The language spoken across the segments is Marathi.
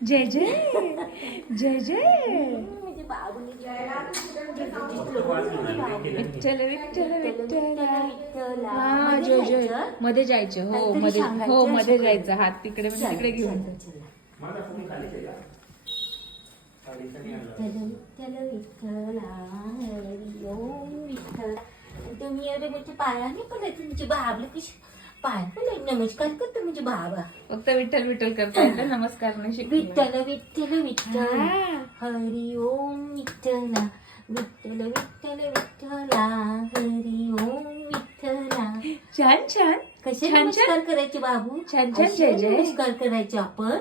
जय जय जय जय म्हणजे बाबूने विठ्ठल विठ्ठल विठ्ठल विठ्ठला जय जय मध्ये जायचं हो मध्ये हो मध्ये जायचं हात तिकडे म्हणजे तिकडे घेऊन विठ्ठल विठ्ठला हरी ओम विठ्ठल. तुम्ही एवढे मोठे पायाने पण तुमचे बाबला कशी पाय पण नमस्कार करतो म्हणजे बाबा फक्त विठ्ठल विठ्ठल करता येतं नमस्कार नाही शिकवलं. विठ्ठल विठ्ठल विठ्ठल हरी ओम विठ्ठला विठ्ठल विठ्ठल विठ्ठला हरी ओम विठ्ठला. छान छान कसे छान नमस्कार करायचे बाबू छान छान जय जय नमस्कार करायचे आपण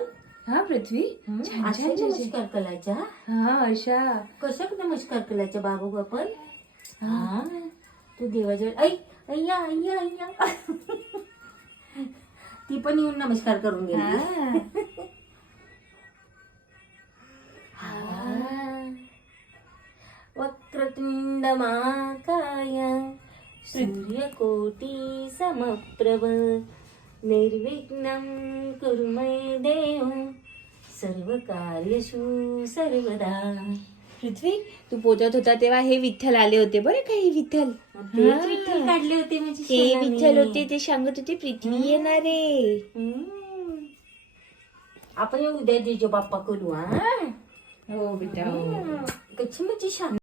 हा पृथ्वी छान असे छान जय जय नमस्कार करायचा हा अशा कसं नमस्कार करायचा बाबू आपण हा तू देवाजवळ ऐ अय्या अय्या अय्या ती पण येऊन नमस्कार करून गेली. वक्रतुंड महाकाय सूर्यकोटी समप्रभ निर्विघ्नं कुरु मे देव सर्व कार्येषु सर्वदा. पृथ्वी तू पोचत होता तेव्हा हे विठ्ठल आले होते बरं का हे विठ्ठल तेच विठ्ठल काढले होते म्हणजे हे विठ्ठल होते ते सांगत होते पृथ्वी येणारे. आपण उद्या जेजो बाप्पा करू हा हो बेटा हो कशी म्हणजे शांत